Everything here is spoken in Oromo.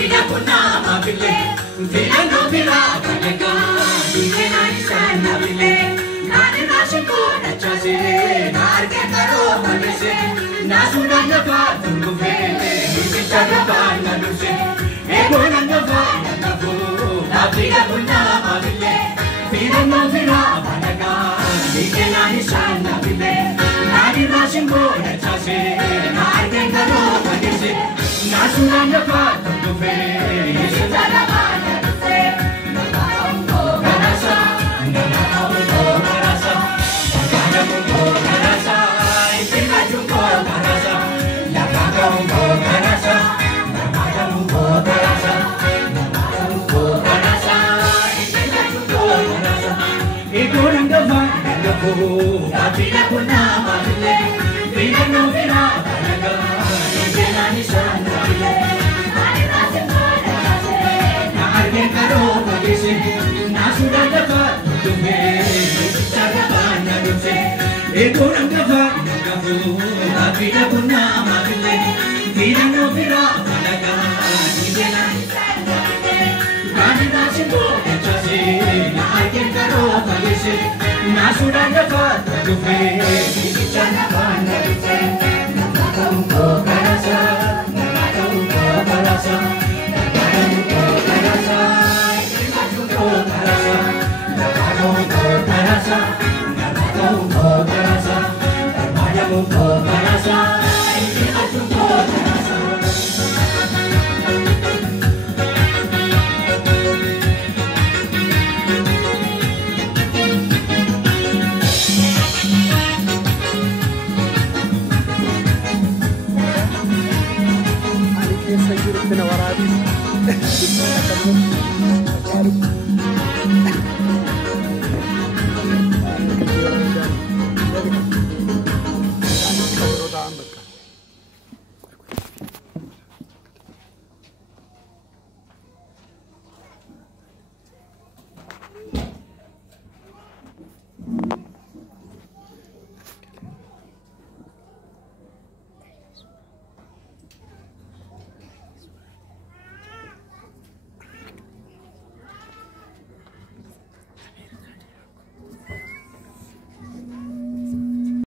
Abida kuna mabile, vila no vila kalega. Dike na isana bile, nani nasiko na chase, narke karo manese, nasuna na patu kufele, isichana bana nuse, ego na navana navu. Abida kuna mabile, vila no vila kalega. Dike na isana bile, nani nasiko na chase, narke karo manese, nasuna na patu kufele, isichana bana nuse. Abida kuna mabile, vila no vila kalega. Dike na isana bile, nani nasiko na chase, narke karo manese, nasuna na patu kufele, isichana bana nuse. Ego na navavu, abida kuna mabile, vila no vila kalega. Dike na isana bile, nani nasiko na chase, narke karo manese, nasuna na patu kufele, isichana bana nuse. Namakamko karasa, namakamko karasa, namakamko karasa, namakamko karasa, namakamko karasa, namakamko karasa, namakamko karasa, namakamko karasa. Saya kira kena waradis.